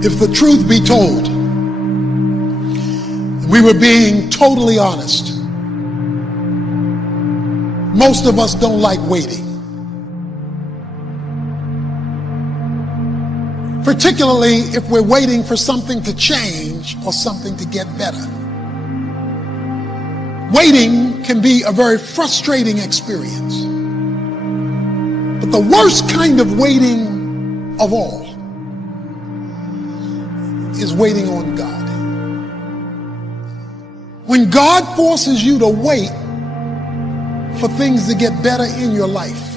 If the truth be told, we were being totally honest, most of us don't like waiting. Particularly if we're waiting for something to change or something to get better. Waiting can be a very frustrating experience. But the worst kind of waiting of all is waiting on God. When God forces you to wait for things to get better in your life,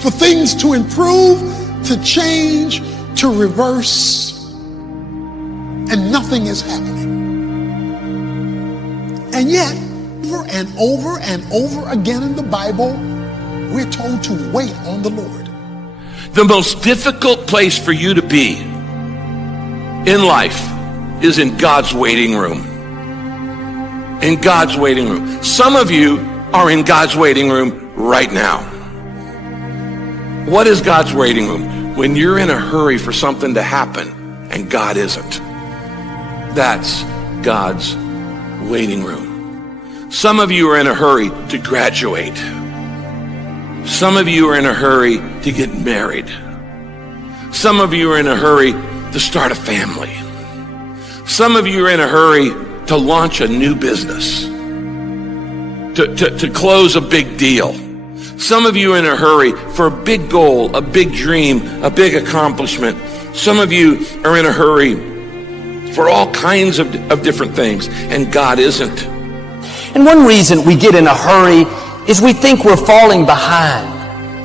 for things to improve, to change, to reverse, and nothing is happening. And yet, over and over again in the Bible, we're told to wait on the Lord. The most difficult place for you to be in life is in God's waiting room. In God's waiting room. Some of you are in God's waiting room right now. What is God's waiting room? When you're in a hurry for something to happen and God isn't. That's God's waiting room. Some of you are in a hurry to graduate. Some of you are in a hurry to get married. Some of you are in a hurry to start a family. Some of you are in a hurry to launch a new business, to close a big deal. Some of you are in a hurry for a big goal, a big dream, a big accomplishment. Some of you are in a hurry for all kinds of different things, and God isn't. And one reason we get in a hurry is we think we're falling behind.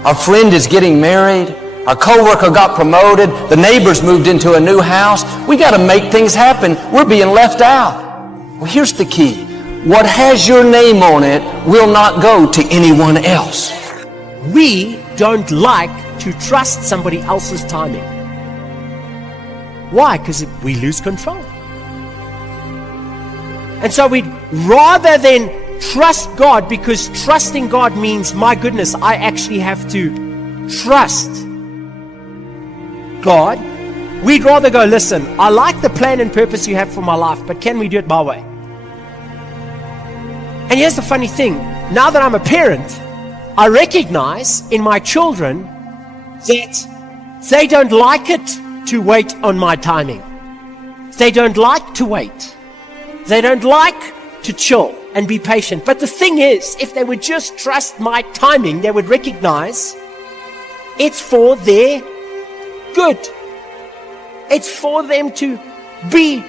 Our friend is getting married. Our coworker got promoted. The neighbors moved into a new house. We got to make things happen. We're being left out. Well, here's the key. What has your name on it will not go to anyone else. We don't like to trust somebody else's timing. Why? Because we lose control. And so we'd rather than trust God, because trusting God means, my goodness, I actually have to trust God. We'd rather go, listen, I like the plan and purpose you have for my life, but can we do it my way? And here's the funny thing. Now that I'm a parent, I recognize in my children that they don't like it to wait on my timing. They don't like to wait. They don't like to chill and be patient. But the thing is, if they would just trust my timing, they would recognize it's for their good. It's for them to be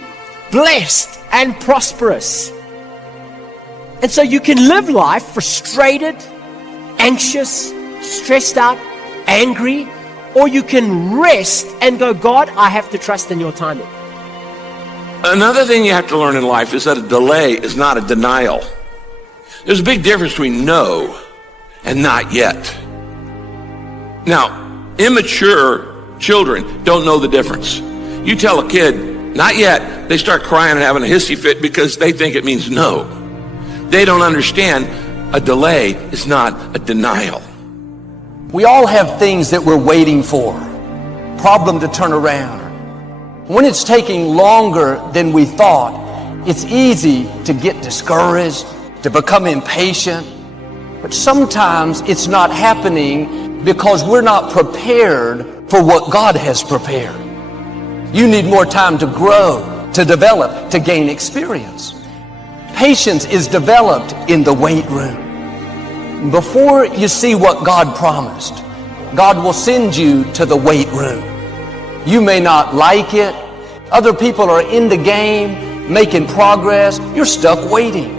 blessed and prosperous. And so you can live life frustrated, anxious, stressed out, angry, or you can rest and go, God, I have to trust in your timing. Another thing you have to learn in life is that a delay is not a denial. There's a big difference between no and not yet. Now, immature children don't know the difference. You tell a kid, not yet, they start crying and having a hissy fit because they think it means no. They don't understand a delay is not a denial. We all have things that we're waiting for. Problem to turn around. When it's taking longer than we thought, it's easy to get discouraged, to become impatient. But sometimes it's not happening because we're not prepared for what God has prepared. You need more time to grow, to develop, to gain experience. Patience is developed in the wait room. Before you see what God promised, God will send you to the wait room. You may not like it. Other people are in the game, making progress. You're stuck waiting.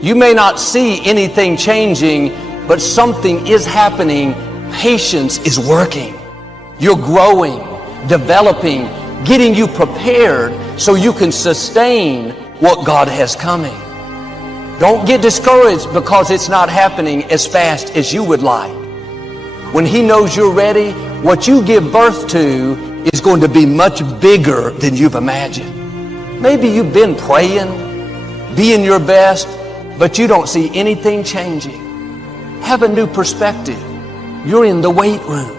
You may not see anything changing, but something is happening. Patience is working. You're growing, developing, getting you prepared so you can sustain what God has coming. Don't get discouraged because it's not happening as fast as you would like. When He knows you're ready, what you give birth to is going to be much bigger than you've imagined. Maybe you've been praying, being your best, but you don't see anything changing. Have a new perspective. You're in the wait room.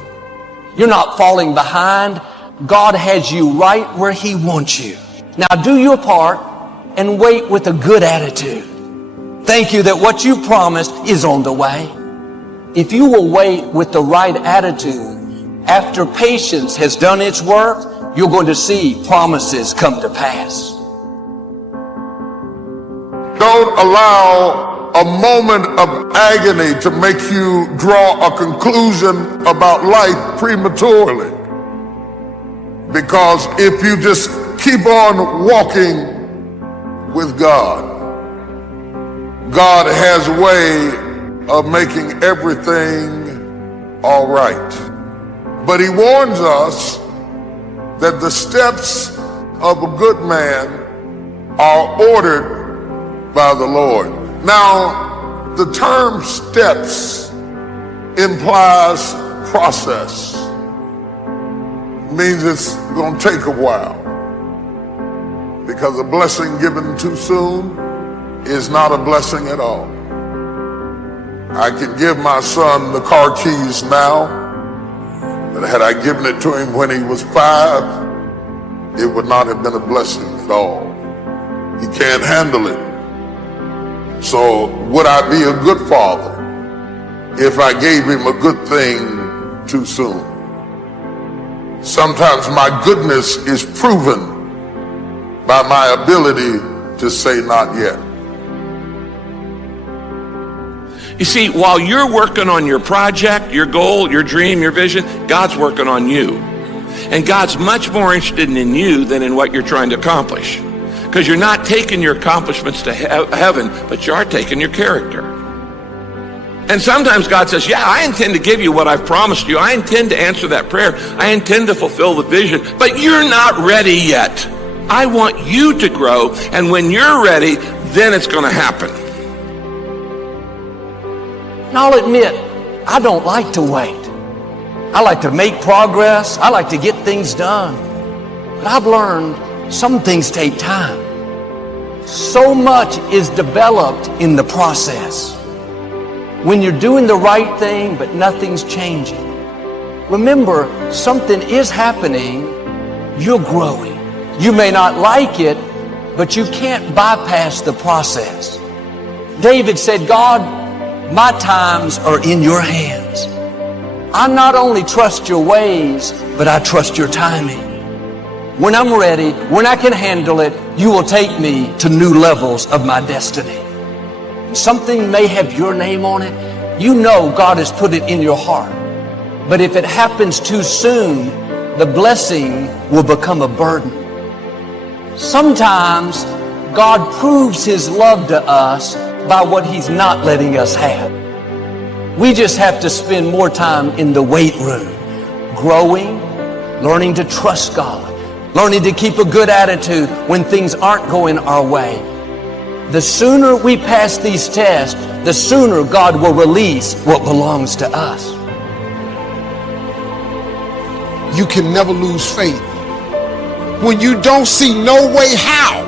You're not falling behind. God has you right where He wants you. Now do your part and wait with a good attitude. Thank you that what you promised is on the way. If you will wait with the right attitude, after patience has done its work, you're going to see promises come to pass. Don't allow a moment of agony to make you draw a conclusion about life prematurely. Because if you just keep on walking with God, God has a way of making everything all right. But He warns us that the steps of a good man are ordered by the Lord. Now, the term steps implies process. Means it's going to take a while. Because a blessing given too soon is not a blessing at all. I can give my son the car keys now, but had I given it to him when he was 5, it would not have been a blessing at all. He can't handle it. So would I be a good father if I gave him a good thing too soon? Sometimes my goodness is proven by my ability to say not yet. You see, while you're working on your project, your goal, your dream, your vision, God's working on you. And God's much more interested in you than in what you're trying to accomplish. Because you're not taking your accomplishments to heaven, but you are taking your character. And sometimes God says, yeah, I intend to give you what I've promised you. I intend to answer that prayer. I intend to fulfill the vision, but you're not ready yet. I want you to grow, and when you're ready, then it's going to happen. And I'll admit, I don't like to wait. I like to make progress. I like to get things done. But I've learned some things take time. So much is developed in the process. When you're doing the right thing, but nothing's changing, remember, something is happening. You're growing. You may not like it, but you can't bypass the process. David said, God, my times are in your hands. I not only trust your ways, but I trust your timing. When I'm ready, when I can handle it, you will take me to new levels of my destiny. Something may have your name on it. You know God has put it in your heart. But if it happens too soon, the blessing will become a burden. Sometimes God proves His love to us by what He's not letting us have. We just have to spend more time in the weight room, growing, learning to trust God, learning to keep a good attitude when things aren't going our way. The sooner we pass these tests, the sooner God will release what belongs to us. You can never lose faith. When you don't see no way how,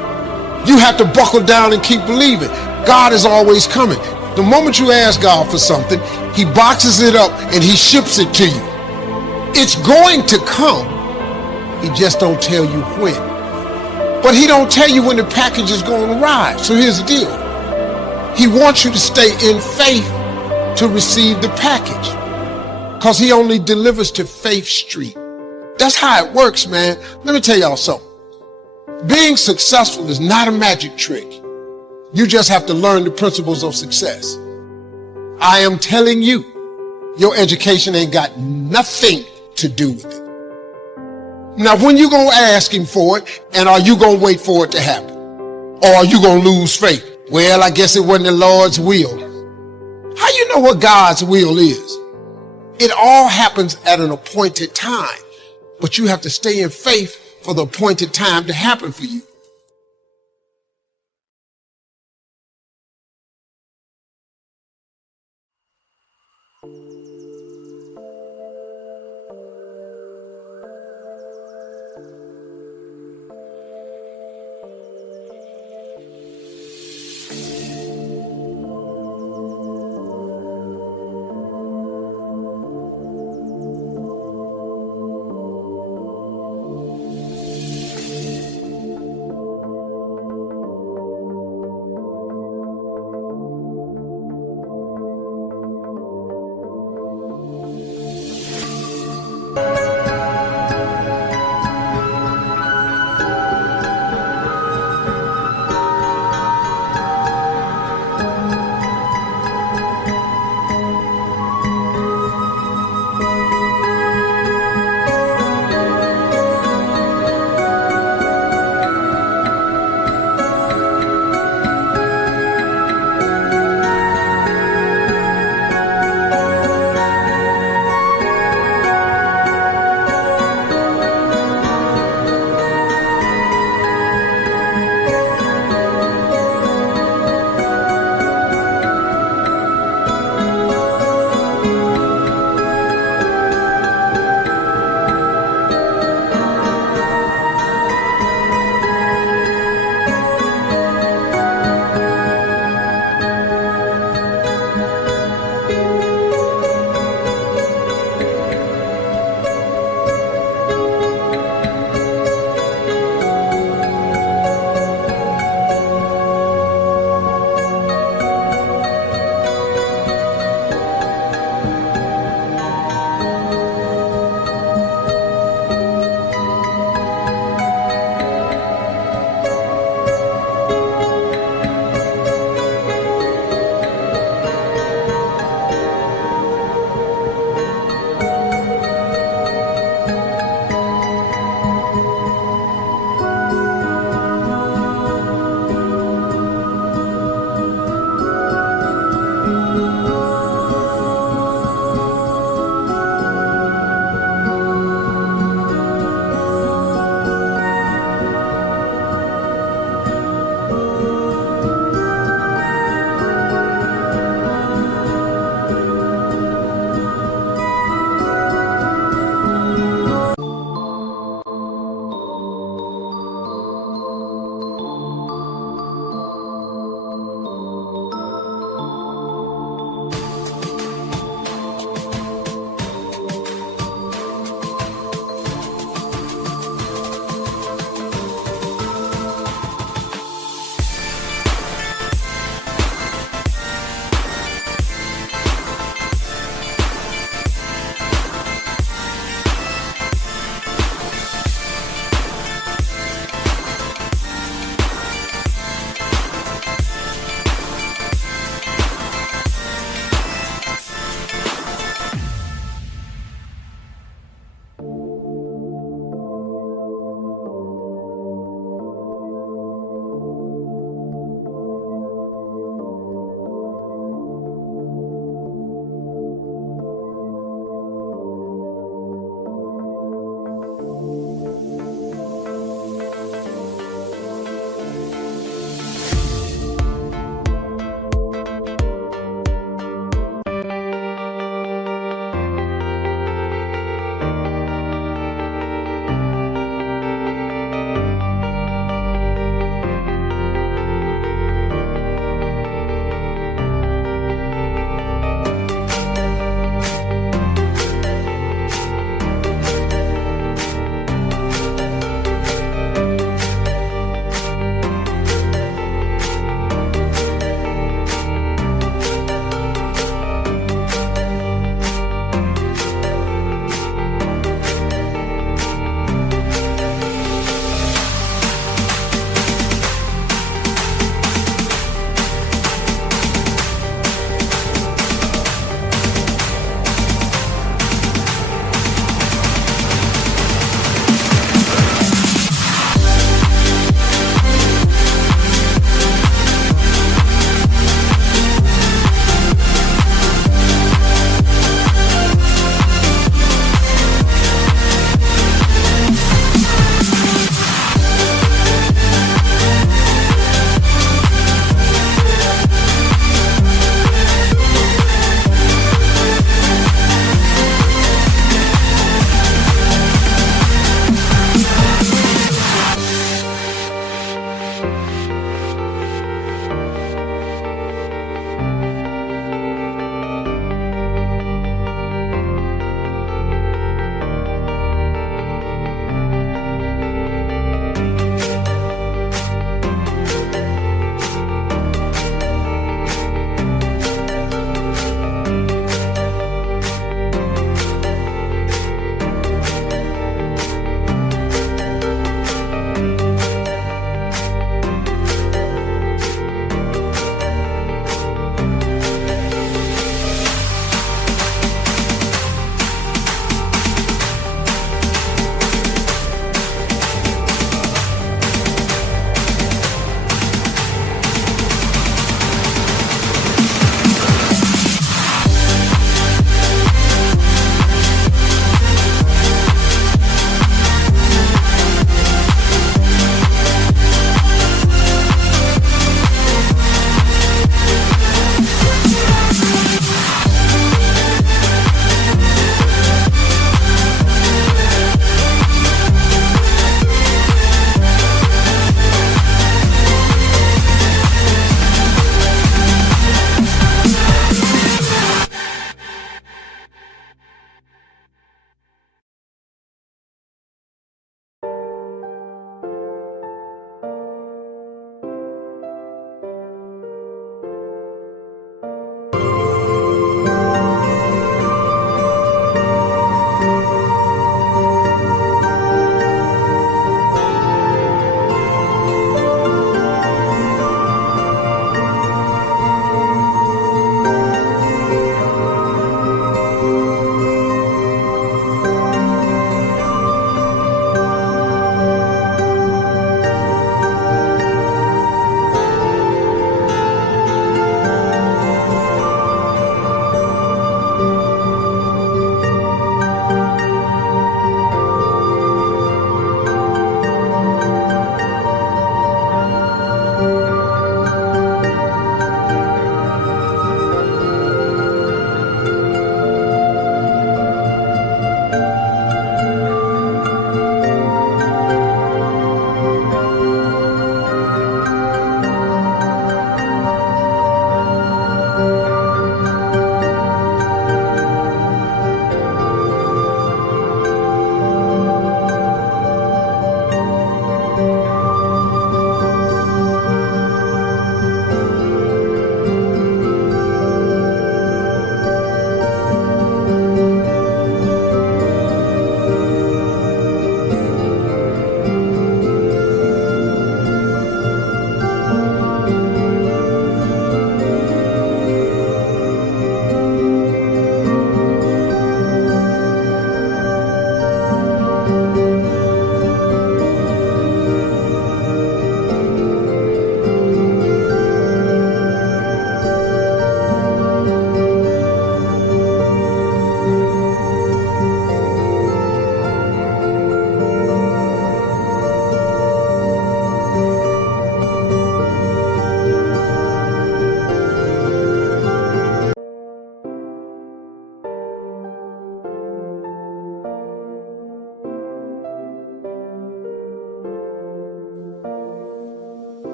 you have to buckle down and keep believing. God is always coming. The moment you ask God for something, He boxes it up and He ships it to you. It's going to come. He just don't tell you when. But He don't tell you when the package is going to arrive. So here's the deal. He wants you to stay in faith to receive the package, because He only delivers to Faith Street. That's how it works, man. Let me tell y'all something. Being successful is not a magic trick. You just have to learn the principles of success. I am telling you, your education ain't got nothing to do with it. Now, when you gonna ask Him for it, and are you gonna wait for it to happen? Or are you gonna lose faith? Well, I guess it wasn't the Lord's will. How you know what God's will is? It all happens at an appointed time, but you have to stay in faith for the appointed time to happen for you.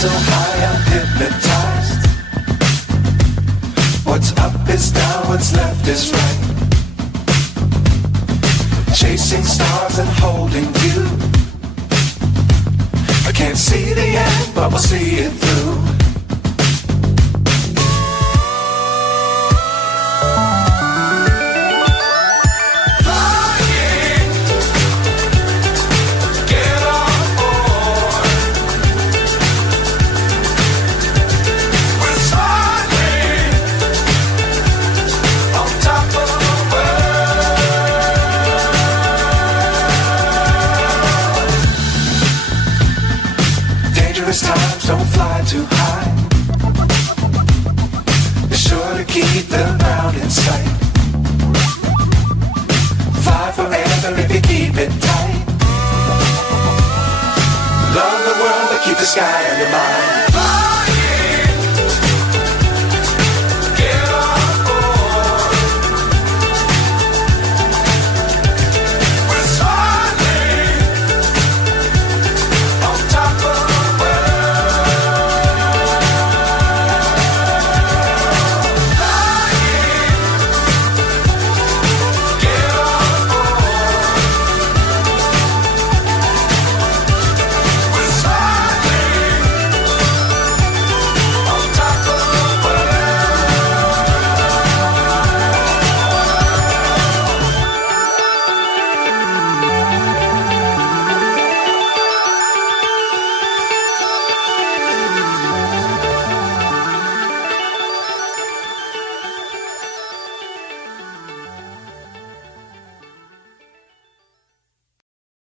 so high I'm hypnotized. What's up is down, what's left is right. Chasing stars and holding you. I can't see the end, but we'll see it through. Times don't fly too high. Be sure to keep the ground in sight. Fly forever if you keep it tight. Love the world but keep the sky on your mind.